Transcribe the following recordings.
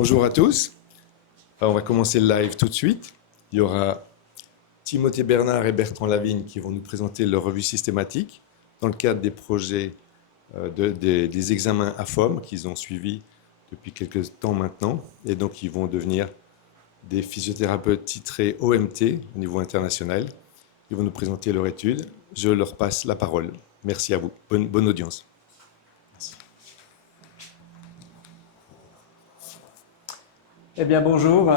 Bonjour à tous. Alors, on va commencer le live tout de suite. Il y aura Timothée Bernard et Bertrand Lavigne qui vont nous présenter leur revue systématique dans le cadre des projets des examens AFOM qu'ils ont suivis depuis quelques temps maintenant. Et donc, ils vont devenir des physiothérapeutes titrés OMT au niveau international. Ils vont nous présenter leur étude. Je leur passe la parole. Merci à vous. Bonne audience. Merci. Eh bien bonjour,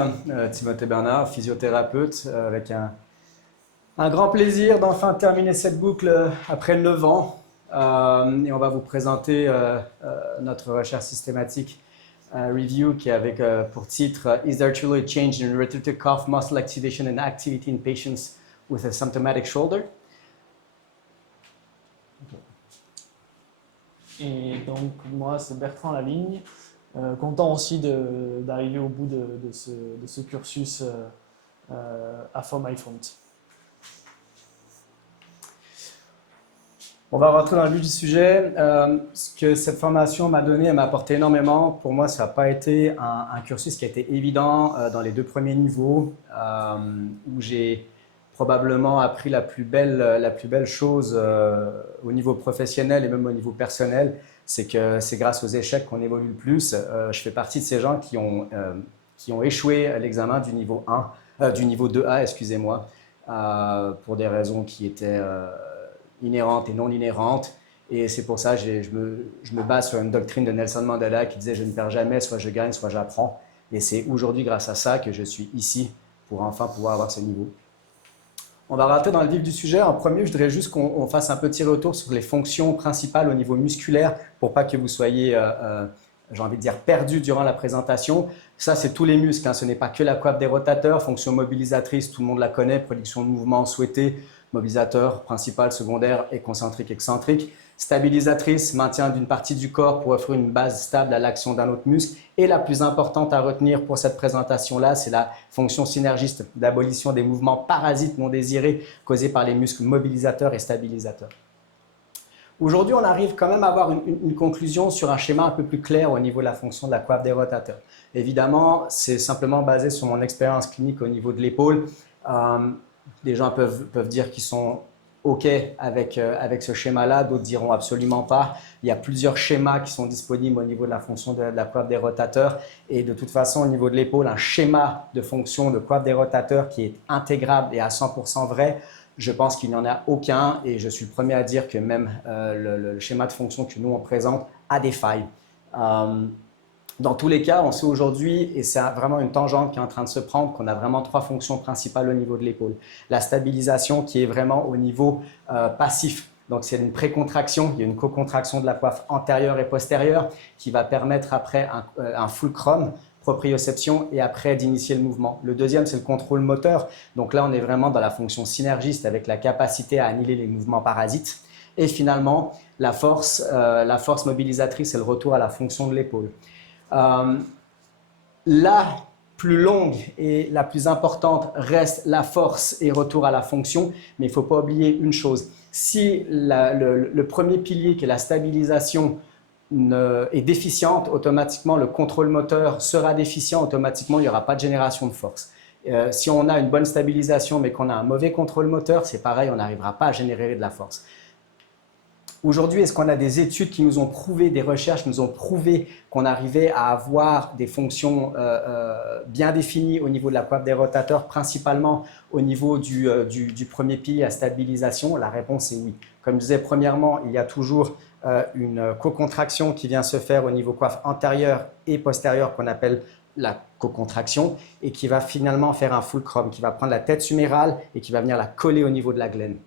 Timothée Bernard, physiothérapeute, avec un grand plaisir d'enfin terminer cette boucle après 9 ans. Et on va vous présenter notre recherche systématique review qui est avec pour titre Is there truly a change in rotator cuff muscle activation and activity in patients with a symptomatic shoulder? Et donc moi c'est Bertrand Lavigne. Content aussi d'arriver au bout de ce cursus AFOM iFont. On va rentrer dans le vif du sujet. Ce que cette formation m'a donné, elle m'a apporté énormément. Pour moi, ça n'a pas été un cursus qui a été évident dans les 2 premiers niveaux, où j'ai probablement appris la plus belle chose au niveau professionnel et même au niveau personnel. C'est que c'est grâce aux échecs qu'on évolue le plus. Je fais partie de ces gens qui ont échoué à l'examen du niveau 1, du niveau 2A, excusez-moi, pour des raisons qui étaient inhérentes et non inhérentes. Et c'est pour ça que je me base sur une doctrine de Nelson Mandela qui disait « je ne perds jamais, soit je gagne, soit j'apprends ». Et c'est aujourd'hui grâce à ça que je suis ici pour enfin pouvoir avoir ce niveau. On va rentrer dans le vif du sujet. En premier, je voudrais juste qu'on fasse un petit retour sur les fonctions principales au niveau musculaire pour pas que vous soyez, j'ai envie de dire, perdus durant la présentation. Ça, c'est tous les muscles, hein. Ce n'est pas que la coiffe des rotateurs. Fonction mobilisatrice, tout le monde la connaît. Production de mouvement souhaité, mobilisateur principal, secondaire et concentrique, excentrique. Stabilisatrice, maintien d'une partie du corps pour offrir une base stable à l'action d'un autre muscle. Et la plus importante à retenir pour cette présentation-là, c'est la fonction synergiste d'abolition des mouvements parasites non désirés causés par les muscles mobilisateurs et stabilisateurs. Aujourd'hui, on arrive quand même à avoir une conclusion sur un schéma un peu plus clair au niveau de la fonction de la coiffe des rotateurs. Évidemment, c'est simplement basé sur mon expérience clinique au niveau de l'épaule. Les gens peuvent dire qu'ils sont OK avec ce schéma-là, d'autres diront absolument pas. Il y a plusieurs schémas qui sont disponibles au niveau de la fonction de la coiffe des rotateurs et de toute façon au niveau de l'épaule, un schéma de fonction de coiffe des rotateurs qui est intégrable et à 100% vrai, je pense qu'il n'y en a aucun et je suis le premier à dire que même le schéma de fonction que nous on présente a des failles. Dans tous les cas, on sait aujourd'hui, et c'est vraiment une tangente qui est en train de se prendre, qu'on a vraiment 3 fonctions principales au niveau de l'épaule. La stabilisation qui est vraiment au niveau passif. Donc, c'est une précontraction, il y a une cocontraction de la coiffe antérieure et postérieure qui va permettre après un fulcrum, proprioception et après d'initier le mouvement. Le deuxième, c'est le contrôle moteur. Donc là, on est vraiment dans la fonction synergiste avec la capacité à annihiler les mouvements parasites. Et finalement, la force mobilisatrice et le retour à la fonction de l'épaule. La plus longue et la plus importante reste la force et retour à la fonction, mais il ne faut pas oublier une chose. Si le premier pilier qui est la stabilisation est déficiente, automatiquement le contrôle moteur sera déficient, automatiquement il n'y aura pas de génération de force. Si on a une bonne stabilisation mais qu'on a un mauvais contrôle moteur, c'est pareil, on n'arrivera pas à générer de la force. Aujourd'hui, est-ce qu'on a des études qui nous ont prouvé, des recherches qui nous ont prouvé qu'on arrivait à avoir des fonctions bien définies au niveau de la coiffe des rotateurs, principalement au niveau du premier pilier à stabilisation? La réponse est oui. Comme je disais, premièrement, il y a toujours une cocontraction qui vient se faire au niveau coiffe antérieure et postérieure qu'on appelle la cocontraction et qui va finalement faire un fulcrum, qui va prendre la tête sumérale et qui va venir la coller au niveau de la glène.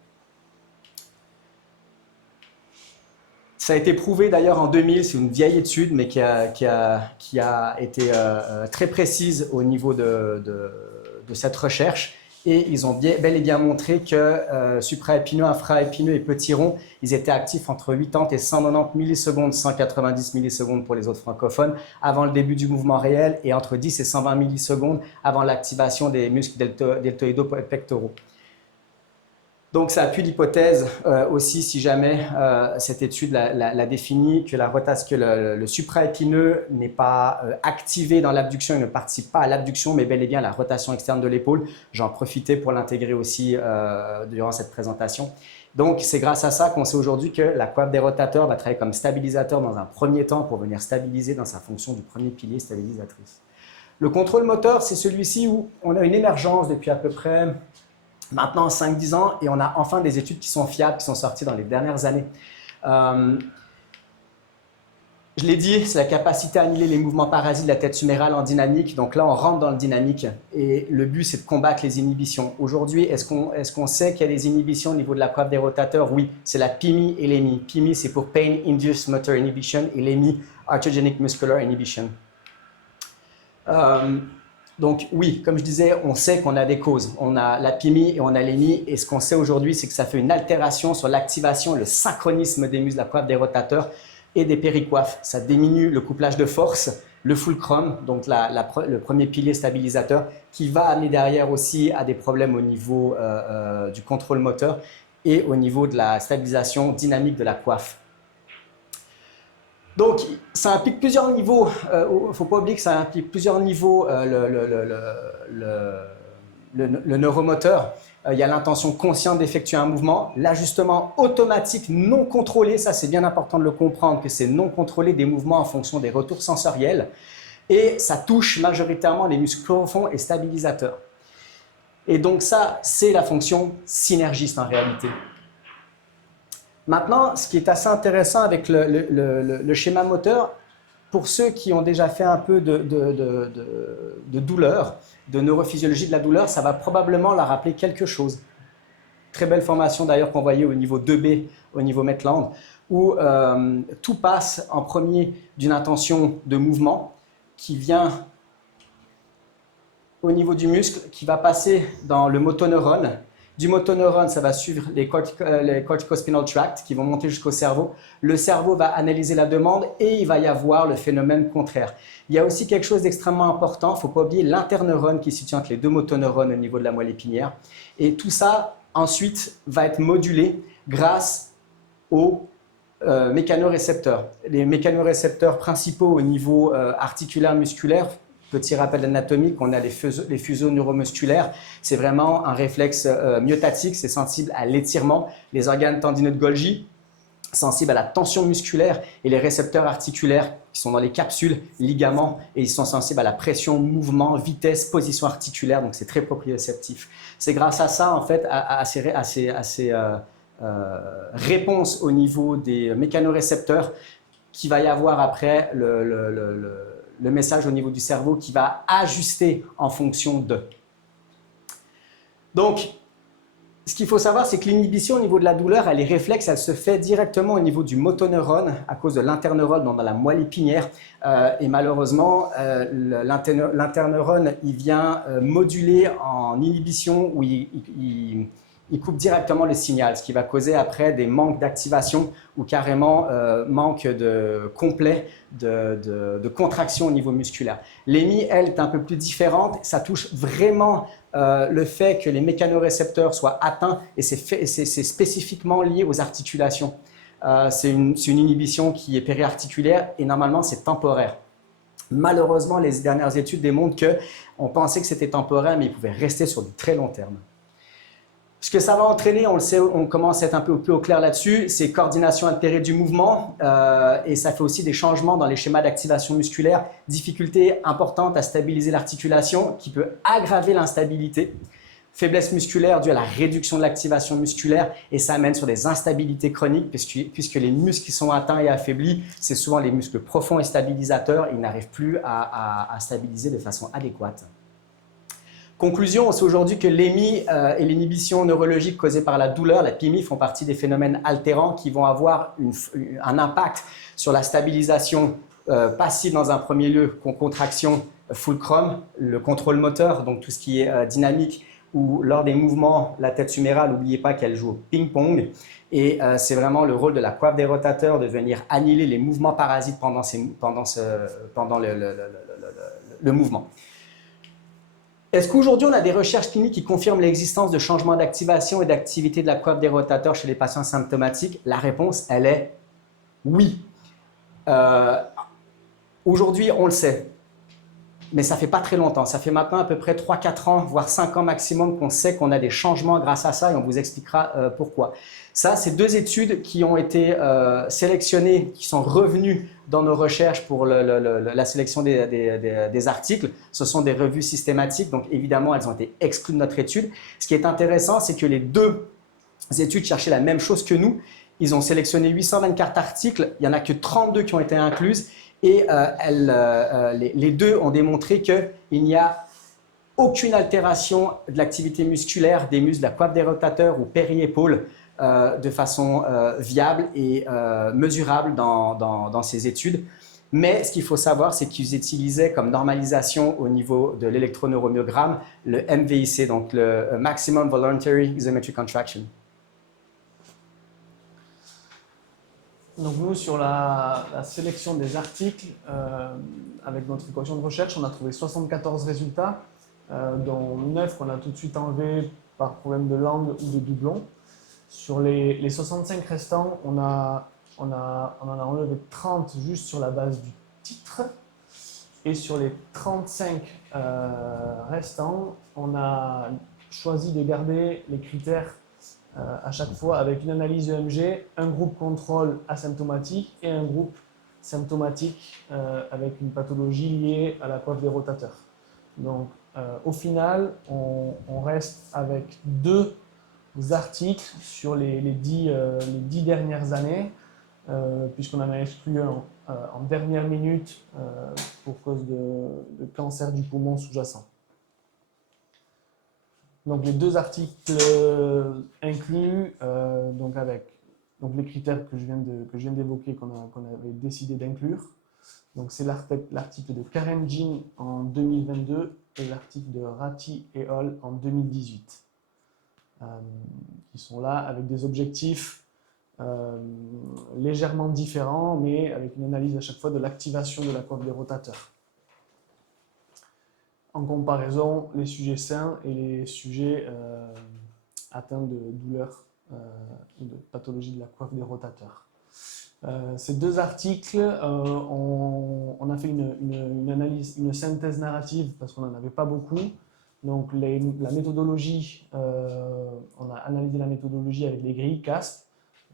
Ça a été prouvé d'ailleurs en 2000, c'est une vieille étude, mais qui a été très précise au niveau de cette recherche. Et ils ont bel et bien montré que supraépineux, infraépineux et petit rond, ils étaient actifs entre 80 et 190 millisecondes, 190 millisecondes pour les autres francophones, avant le début du mouvement réel, et entre 10 et 120 millisecondes avant l'activation des muscles deltoïdo-pectoraux. Donc, ça appuie l'hypothèse aussi, si jamais cette étude la définit, que le supraépineux n'est pas activé dans l'abduction, il ne participe pas à l'abduction, mais bel et bien à la rotation externe de l'épaule. J'en profitais pour l'intégrer aussi durant cette présentation. Donc, c'est grâce à ça qu'on sait aujourd'hui que la coiffe des rotateurs va travailler comme stabilisateur dans un premier temps pour venir stabiliser dans sa fonction du premier pilier stabilisatrice. Le contrôle moteur, c'est celui-ci où on a une émergence depuis à peu près maintenant 5-10 ans, et on a enfin des études qui sont fiables, qui sont sorties dans les dernières années. Je l'ai dit, c'est la capacité à annihiler les mouvements parasites de la tête humérale en dynamique. Donc là, on rentre dans le dynamique, et le but, c'est de combattre les inhibitions. Aujourd'hui, est-ce qu'on sait qu'il y a des inhibitions au niveau de la coiffe des rotateurs? Oui, c'est la PIMI et l'EMI. PIMI, c'est pour Pain Induced Motor Inhibition, et l'EMI, Arterogenic Muscular Inhibition. Donc oui, comme je disais, on sait qu'on a des causes. On a la PIMI et on a l'EMI, et ce qu'on sait aujourd'hui, c'est que ça fait une altération sur l'activation et le synchronisme des muscles de la coiffe des rotateurs et des péricoiffes. Ça diminue le couplage de force, le fulcrum, donc le premier pilier stabilisateur, qui va amener derrière aussi à des problèmes au niveau du contrôle moteur et au niveau de la stabilisation dynamique de la coiffe. Donc, ça implique plusieurs niveaux. Il ne faut pas oublier que ça implique plusieurs niveaux le neuromoteur. Il y a l'intention consciente d'effectuer un mouvement, l'ajustement automatique non contrôlé, ça c'est bien important de le comprendre, que c'est non contrôlé des mouvements en fonction des retours sensoriels, et ça touche majoritairement les muscles profonds et stabilisateurs. Et donc ça, c'est la fonction synergiste en réalité. Maintenant, ce qui est assez intéressant avec le schéma moteur, pour ceux qui ont déjà fait un peu de douleur, de neurophysiologie de la douleur, ça va probablement leur rappeler quelque chose. Très belle formation d'ailleurs qu'on voyait au niveau 2B, au niveau Maitland, où tout passe en premier d'une intention de mouvement qui vient au niveau du muscle, qui va passer dans le motoneurone. Du motoneurone, ça va suivre les corticospinal tracts qui vont monter jusqu'au cerveau. Le cerveau va analyser la demande et il va y avoir le phénomène contraire. Il y a aussi quelque chose d'extrêmement important, il ne faut pas oublier l'interneurone qui se situe entre les deux motoneurones au niveau de la moelle épinière. Et tout ça, ensuite, va être modulé grâce aux mécanorécepteurs. Les mécanorécepteurs principaux au niveau articulaire musculaire, petit rappel anatomique, on a les fuseaux neuromusculaires. C'est vraiment un réflexe myotatique, c'est sensible à l'étirement. Les organes tendineux de Golgi, sensibles à la tension musculaire, et les récepteurs articulaires qui sont dans les capsules, ligaments, et ils sont sensibles à la pression, mouvement, vitesse, position articulaire, donc c'est très proprioceptif. C'est grâce à ça, en fait, à ces réponses au niveau des mécanorécepteurs qu'il va y avoir après le message au niveau du cerveau qui va ajuster en fonction de. Donc, ce qu'il faut savoir, c'est que l'inhibition au niveau de la douleur, elle est réflexe, elle se fait directement au niveau du motoneurone à cause de l'interneurone dans la moelle épinière. Et malheureusement, l'interneurone, il vient moduler en inhibition où il coupe directement le signal, ce qui va causer après des manques d'activation ou carrément manque complet de contraction au niveau musculaire. L'EMI, elle, est un peu plus différente. Ça touche vraiment le fait que les mécanorécepteurs soient atteints et c'est spécifiquement lié aux articulations. C'est une inhibition qui est périarticulaire et normalement c'est temporaire. Malheureusement, les dernières études démontrent qu'on pensait que c'était temporaire, mais il pouvait rester sur du très long terme. Ce que ça va entraîner, on le sait, on commence à être un peu plus au clair là-dessus, c'est coordination altérée du mouvement et ça fait aussi des changements dans les schémas d'activation musculaire, difficulté importante à stabiliser l'articulation qui peut aggraver l'instabilité, faiblesse musculaire due à la réduction de l'activation musculaire et ça amène sur des instabilités chroniques puisque les muscles qui sont atteints et affaiblis, c'est souvent les muscles profonds et stabilisateurs, ils n'arrivent plus à stabiliser de façon adéquate. Conclusion, on sait aujourd'hui que l'EMI et l'inhibition neurologique causée par la douleur, la PIMI, font partie des phénomènes altérants qui vont avoir un impact sur la stabilisation passive dans un premier lieu, contraction fulcrum, le contrôle moteur, donc tout ce qui est dynamique, ou lors des mouvements, la tête humérale, n'oubliez pas qu'elle joue au ping-pong. Et c'est vraiment le rôle de la coiffe des rotateurs de venir annihiler les mouvements parasites pendant le mouvement. Est-ce qu'aujourd'hui, on a des recherches cliniques qui confirment l'existence de changements d'activation et d'activité de la coiffe des rotateurs chez les patients symptomatiques? La réponse, elle est oui. Aujourd'hui, on le sait, mais ça fait pas très longtemps. Ça fait maintenant à peu près 3-4 ans, voire 5 ans maximum qu'on sait qu'on a des changements grâce à ça et on vous expliquera pourquoi. Ça, c'est 2 études qui ont été sélectionnées, qui sont revenues dans nos recherches pour la sélection des articles. Ce sont des revues systématiques, donc évidemment, elles ont été exclues de notre étude. Ce qui est intéressant, c'est que les 2 études cherchaient la même chose que nous. Ils ont sélectionné 824 articles, il n'y en a que 32 qui ont été incluses. Et les 2 ont démontré qu'il n'y a aucune altération de l'activité musculaire des muscles de la coiffe des rotateurs ou péri-épaule de façon viable et mesurable dans ces études. Mais ce qu'il faut savoir, c'est qu'ils utilisaient comme normalisation au niveau de l'électroneuromyogramme le MVIC, donc le Maximum Voluntary Isometric Contraction. Donc nous, sur la sélection des articles, avec notre équation de recherche, on a trouvé 74 résultats, dont 9 qu'on a tout de suite enlevés par problème de langue ou de doublon. Sur les 65 restants, on en a enlevé 30 juste sur la base du titre. Et sur les 35 restants, on a choisi de garder les critères à chaque fois avec une analyse EMG, un groupe contrôle asymptomatique et un groupe symptomatique avec une pathologie liée à la coiffe des rotateurs. Donc au final, on reste avec 2 articles sur les 10 dernières années, puisqu'on en a exclu un en dernière minute pour cause de cancer du poumon sous-jacent. Donc les 2 articles inclus, avec les critères que je viens d'évoquer, qu'on avait décidé d'inclure. Donc c'est l'article de Karen Jean en 2022 et l'article de Ratti et al. En 2018, qui sont là avec des objectifs légèrement différents, mais avec une analyse à chaque fois de l'activation de la coiffe des rotateurs. En comparaison, les sujets sains et les sujets atteints de douleurs ou de pathologie de la coiffe des rotateurs. Ces 2 articles, on a fait une analyse, une synthèse narrative parce qu'on n'en avait pas beaucoup. Donc la méthodologie, on a analysé la méthodologie avec les grilles CASP.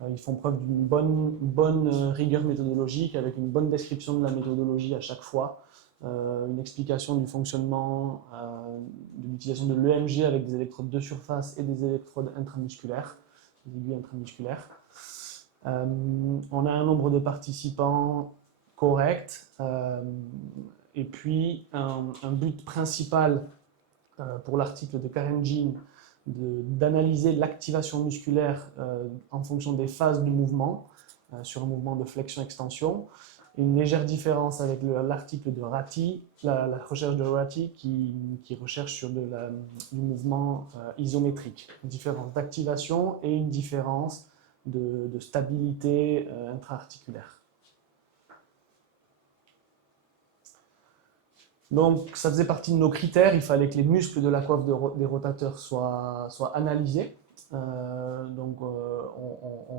Ils font preuve d'une bonne rigueur méthodologique avec une bonne description de la méthodologie à chaque fois. Une explication du fonctionnement, de l'utilisation de l'EMG avec des électrodes de surface et des électrodes intramusculaires, des aiguilles intramusculaires. On a un nombre de participants correct, et puis un but principal pour l'article de Karen Jean d'analyser l'activation musculaire en fonction des phases de mouvement, sur un mouvement de flexion-extension. Une légère différence avec l'article de Ratti, la recherche de Ratti qui recherche sur du mouvement isométrique. Une différence d'activation et une différence de stabilité intra-articulaire. Donc ça faisait partie de nos critères, il fallait que les muscles de la coiffe des rotateurs soient analysés. On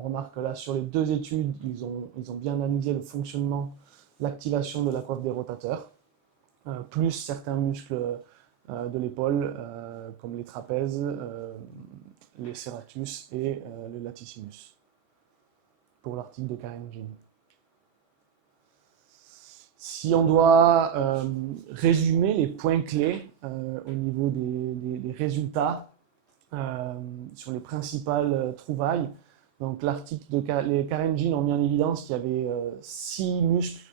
remarque que là, sur les 2 études, ils ont bien analysé le fonctionnement, l'activation de la coiffe des rotateurs, plus certains muscles de l'épaule, comme les trapèzes, les serratus et le latissimus, pour l'article de Karen Jean. Si on doit résumer les points clés au niveau des résultats, sur les principales trouvailles. Donc l'article les Karen Jean ont mis en évidence qu'il y avait 6 muscles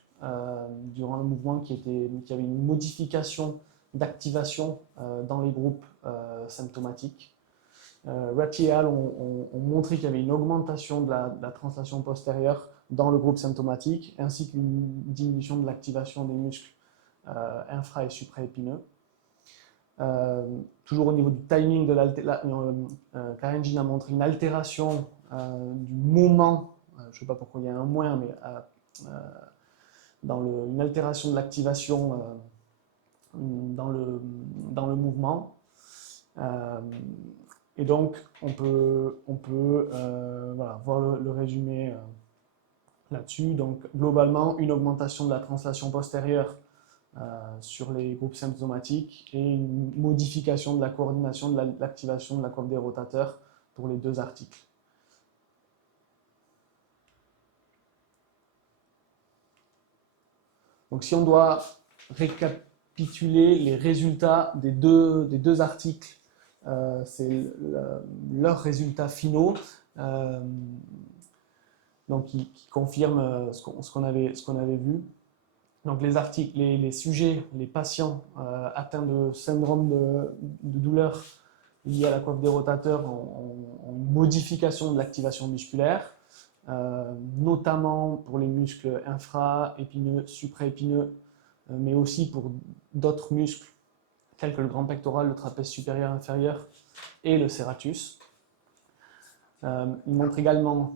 durant le mouvement qui avaient une modification d'activation dans les groupes symptomatiques. Ratti et al. ont montré qu'il y avait une augmentation de la translation postérieure dans le groupe symptomatique, ainsi qu'une diminution de l'activation des muscles infra- et supraépineux. Toujours au niveau du timing de Karen Jean a montré une altération du moment, je ne sais pas pourquoi il y a un moins, mais une altération de l'activation dans le mouvement. Et donc, on peut voilà, voir le résumé là-dessus. Donc, globalement, une augmentation de la translation postérieure sur les groupes symptomatiques et une modification de la coordination de l'activation de la coiffe des rotateurs pour les deux articles. Donc, si on doit récapituler les résultats des deux articles, c'est leurs résultats finaux, donc qui confirment ce qu'on avait vu. Donc les articles, les sujets, les patients atteints de syndrome de douleur lié à la coiffe des rotateurs ont une modification de l'activation musculaire, notamment pour les muscles infra-épineux, supra-épineux, mais aussi pour d'autres muscles tels que le grand pectoral, le trapèze supérieur inférieur et le serratus. Il montre également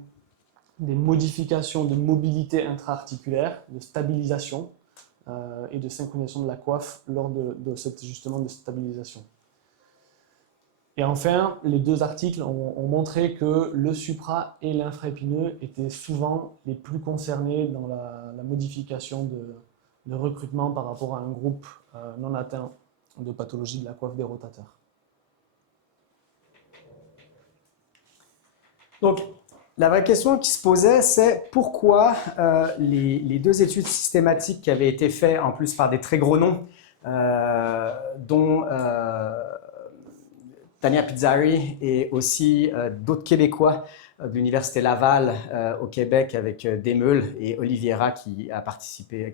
des modifications de mobilité intra-articulaire, de stabilisation et de synchronisation de la coiffe lors de cet ajustement de stabilisation. Et enfin, les deux articles ont montré que le supra et l'infra-épineux étaient souvent les plus concernés dans la modification de recrutement par rapport à un groupe non atteint de pathologie de la coiffe des rotateurs. Donc, la vraie question qui se posait, c'est pourquoi les deux études systématiques qui avaient été faites, en plus par des très gros noms, dont Tania Pizzari et aussi d'autres Québécois de l'Université Laval au Québec avec Desmeules et Oliveira qui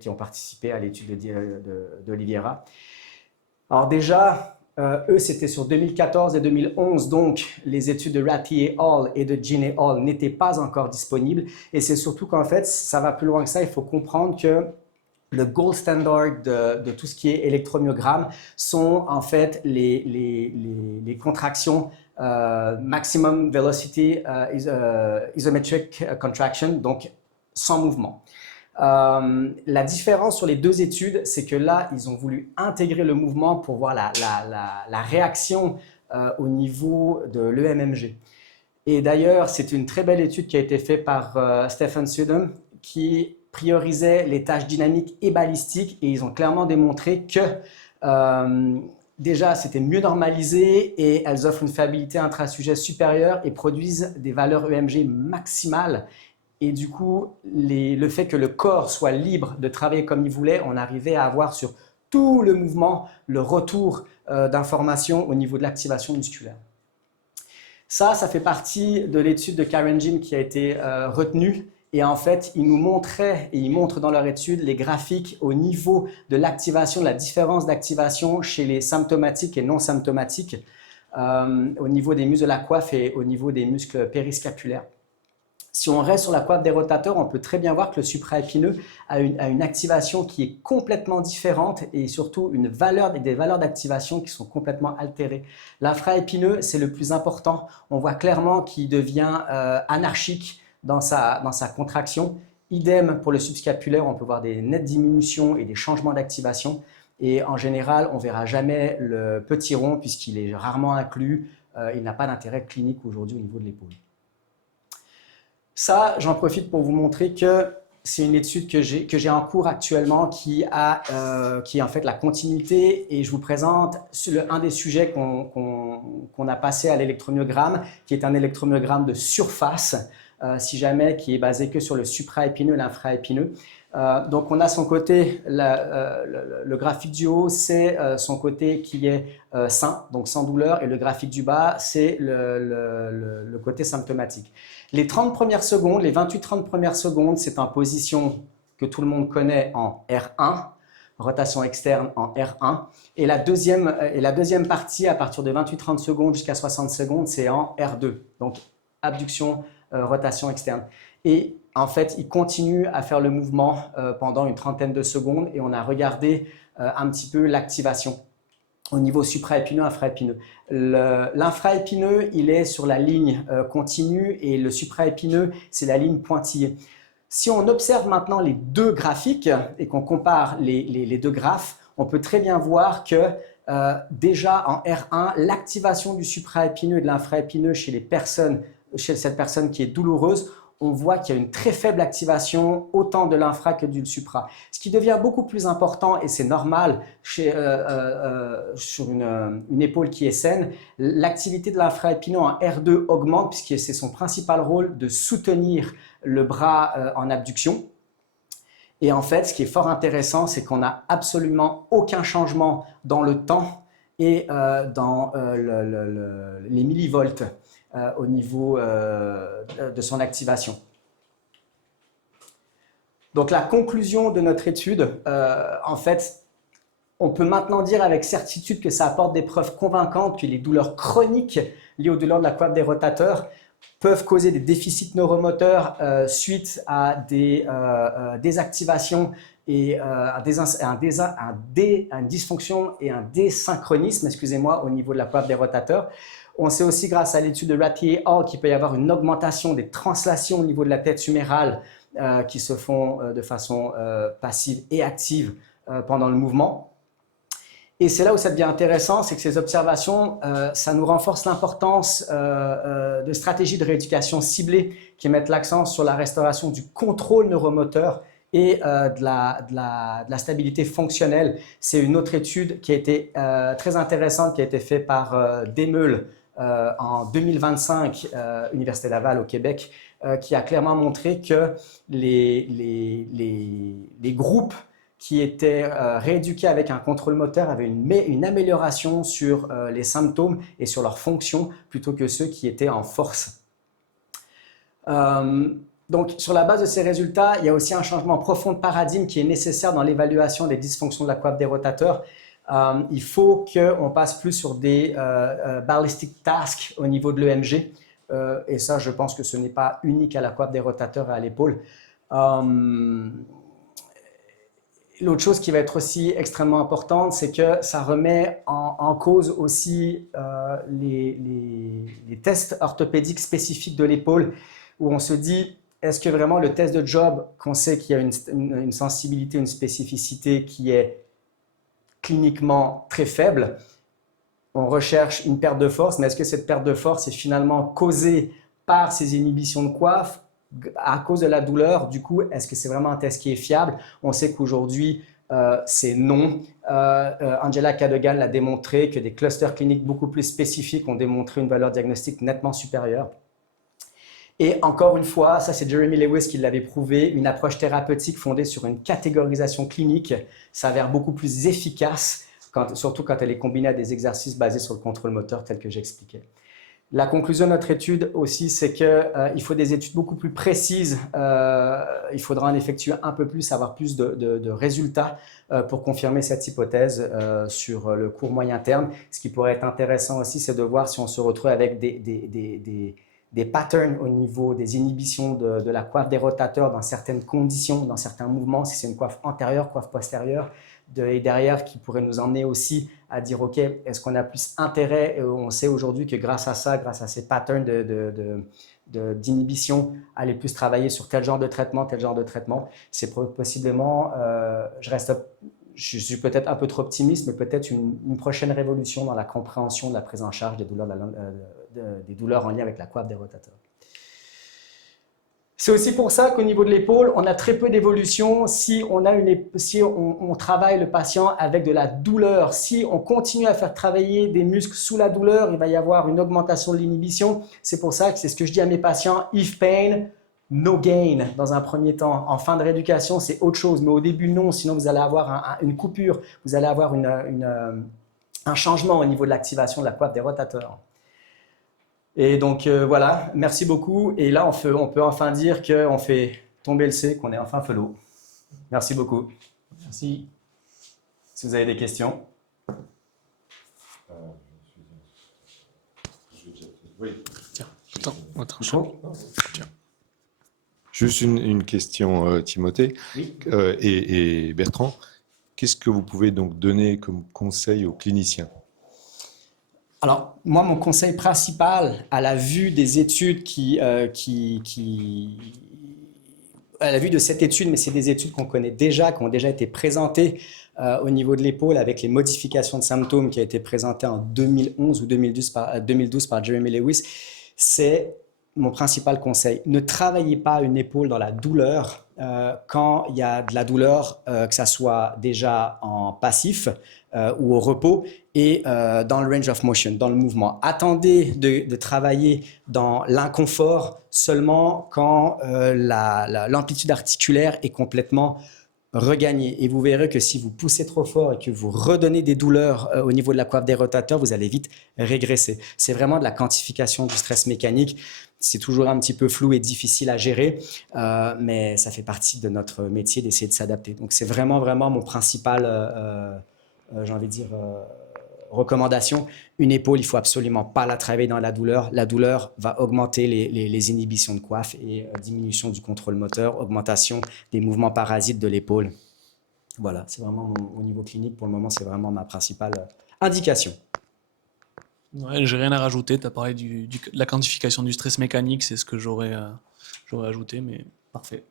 ont participé à l'étude d'Oliveira. Alors déjà, eux, c'était sur 2014 et 2011, donc les études de Ratty et Hall et de Jean et Hall n'étaient pas encore disponibles. Et c'est surtout qu'en fait, ça va plus loin que ça. Il faut comprendre que le gold standard de tout ce qui est électromyogramme sont en fait les contractions maximum velocity isometric contraction, donc sans mouvement. La différence sur les deux études, c'est que là, ils ont voulu intégrer le mouvement pour voir la réaction au niveau de l'EMMG. Et d'ailleurs, c'est une très belle étude qui a été faite par Stephen Sudham qui priorisait les tâches dynamiques et balistiques et ils ont clairement démontré que déjà, c'était mieux normalisé et elles offrent une fiabilité intrasujet supérieure et produisent des valeurs EMG maximales. Et du coup, le fait que le corps soit libre de travailler comme il voulait, on arrivait à avoir sur tout le mouvement le retour d'informations au niveau de l'activation musculaire. Ça fait partie de l'étude de Karen Jim qui a été retenue. Et en fait, ils nous montraient, et ils montrent dans leur étude, les graphiques au niveau de l'activation, de la différence d'activation chez les symptomatiques et non symptomatiques, au niveau des muscles de la coiffe et au niveau des muscles périscapulaires. Si on reste sur la coiffe des rotateurs, on peut très bien voir que le supraépineux a une activation qui est complètement différente et surtout des valeurs d'activation qui sont complètement altérées. L'infraépineux, c'est le plus important. On voit clairement qu'il devient anarchique dans sa contraction. Idem pour le subscapulaire, on peut voir des nettes diminutions et des changements d'activation. Et en général, on ne verra jamais le petit rond puisqu'il est rarement inclus. Il n'a pas d'intérêt clinique aujourd'hui au niveau de l'épaule. Ça, j'en profite pour vous montrer que c'est une étude que j'ai en cours actuellement qui est en fait la continuité et je vous présente un des sujets qu'on a passé à l'électromyogramme qui est un électromyogramme de surface si jamais qui est basé que sur le supraépineux et l'infraépineux. Donc on a son côté, le graphique du haut c'est son côté qui est sain, donc sans douleur et le graphique du bas c'est le côté symptomatique. Les 30 premières secondes, les 28-30 premières secondes, c'est en position que tout le monde connaît en R1, rotation externe en R1. Et la deuxième partie, à partir de 28-30 secondes jusqu'à 60 secondes, c'est en R2. Donc, abduction, rotation externe. Et en fait, il continue à faire le mouvement pendant une trentaine de secondes et on a regardé un petit peu l'activation au niveau supraépineux, infraépineux. L'infraépineux, il est sur la ligne continue et le supraépineux, c'est la ligne pointillée. Si on observe maintenant les deux graphiques et qu'on compare les deux graphes, on peut très bien voir que déjà en R1, l'activation du supraépineux et de l'infraépineux chez cette personne qui est douloureuse, on voit qu'il y a une très faible activation autant de l'infra que du supra. Ce qui devient beaucoup plus important, et c'est normal sur une épaule qui est saine, l'activité de l'infraépineux en R2 augmente puisque c'est son principal rôle de soutenir le bras en abduction. Et en fait, ce qui est fort intéressant, c'est qu'on n'a absolument aucun changement dans le temps et dans les millivolts au niveau de son activation. Donc la conclusion de notre étude, en fait, on peut maintenant dire avec certitude que ça apporte des preuves convaincantes que les douleurs chroniques liées aux douleurs de la coiffe des rotateurs peuvent causer des déficits neuromoteurs suite à des désactivations et une dysfonction et un désynchronisme, excusez-moi, au niveau de la coiffe des rotateurs. On sait aussi grâce à l'étude de Rattier et Hall qu'il peut y avoir une augmentation des translations au niveau de la tête humérale qui se font de façon passive et active pendant le mouvement. Et c'est là où ça devient intéressant, c'est que ces observations, ça nous renforce l'importance de stratégies de rééducation ciblées qui mettent l'accent sur la restauration du contrôle neuromoteur et de la stabilité fonctionnelle. C'est une autre étude qui a été très intéressante, qui a été faite par Demeule en 2025, Université Laval au Québec, qui a clairement montré que les groupes qui étaient rééduqués avec un contrôle moteur avaient une amélioration sur les symptômes et sur leur fonction plutôt que ceux qui étaient en force. Donc, sur la base de ces résultats, il y a aussi un changement profond de paradigme qui est nécessaire dans l'évaluation des dysfonctions de la coiffe des rotateurs. Il faut qu'on passe plus sur des ballistic tasks au niveau de l'EMG. Et ça, je pense que ce n'est pas unique à la coiffe des rotateurs et à l'épaule. L'autre chose qui va être aussi extrêmement importante, c'est que ça remet en cause aussi les tests orthopédiques spécifiques de l'épaule, où on se dit, est-ce que vraiment le test de job, qu'on sait qu'il y a une sensibilité, une spécificité qui est cliniquement très faible, on recherche une perte de force, mais est-ce que cette perte de force est finalement causée par ces inhibitions de coiffe à cause de la douleur? Du coup, est-ce que c'est vraiment un test qui est fiable? On sait qu'aujourd'hui, c'est non. Angela Cadogan l'a démontré que des clusters cliniques beaucoup plus spécifiques ont démontré une valeur diagnostique nettement supérieure. Et encore une fois, ça c'est Jeremy Lewis qui l'avait prouvé, une approche thérapeutique fondée sur une catégorisation clinique s'avère beaucoup plus efficace, surtout quand elle est combinée à des exercices basés sur le contrôle moteur tel que j'expliquais. La conclusion de notre étude aussi, c'est qu'il faut des études beaucoup plus précises. Il faudra en effectuer un peu plus, avoir plus de résultats pour confirmer cette hypothèse sur le court moyen terme. Ce qui pourrait être intéressant aussi, c'est de voir si on se retrouve avec des patterns au niveau des inhibitions de la coiffe des rotateurs dans certaines conditions, dans certains mouvements, si c'est une coiffe antérieure, coiffe postérieure, et derrière qui pourrait nous emmener aussi à dire, OK, est-ce qu'on a plus intérêt? Et on sait aujourd'hui que grâce à ça, grâce à ces patterns d'inhibition, aller plus travailler sur tel genre de traitement, c'est possiblement, je suis peut-être un peu trop optimiste, mais peut-être une prochaine révolution dans la compréhension de la prise en charge des douleurs en lien avec la coiffe des rotateurs. C'est aussi pour ça qu'au niveau de l'épaule, on a très peu d'évolution si on travaille le patient avec de la douleur. Si on continue à faire travailler des muscles sous la douleur, il va y avoir une augmentation de l'inhibition. C'est pour ça que c'est ce que je dis à mes patients, if pain, no gain dans un premier temps. En fin de rééducation, c'est autre chose, mais au début, non. Sinon, vous allez avoir une coupure, vous allez avoir un changement au niveau de l'activation de la coiffe des rotateurs. Et donc voilà, merci beaucoup. Et là, on peut enfin dire qu'on fait tomber le C, qu'on est enfin fellow. Merci beaucoup. Merci. Si vous avez des questions. Oui. Tiens, attends, chaud. Tiens. Juste une question, Timothée Oui. Et Bertrand. Qu'est-ce que vous pouvez donc donner comme conseil aux cliniciens? Alors, moi, mon conseil principal, à la vue des études à la vue de cette étude, mais c'est des études qu'on connaît déjà, qui ont déjà été présentées au niveau de l'épaule avec les modifications de symptômes qui a été présentée en 2011 ou 2012 par Jeremy Lewis, c'est mon principal conseil. Ne travaillez pas une épaule dans la douleur quand il y a de la douleur, que ça soit déjà en passif ou au repos et dans le range of motion, dans le mouvement. Attendez de travailler dans l'inconfort seulement quand l'amplitude articulaire est complètement regagnée. Et vous verrez que si vous poussez trop fort et que vous redonnez des douleurs au niveau de la coiffe des rotateurs, vous allez vite régresser. C'est vraiment de la quantification du stress mécanique. C'est toujours un petit peu flou et difficile à gérer, mais ça fait partie de notre métier d'essayer de s'adapter. Donc c'est vraiment, vraiment mon principal, j'ai envie de dire, recommandation. Une épaule, il ne faut absolument pas la travailler dans la douleur. La douleur va augmenter les inhibitions de coiffe et diminution du contrôle moteur, augmentation des mouvements parasites de l'épaule. Voilà, c'est vraiment au niveau clinique, pour le moment, c'est vraiment ma principale indication. Ouais, j'ai rien à rajouter. Tu as parlé de la quantification du stress mécanique, c'est ce que j'aurais ajouté, mais parfait.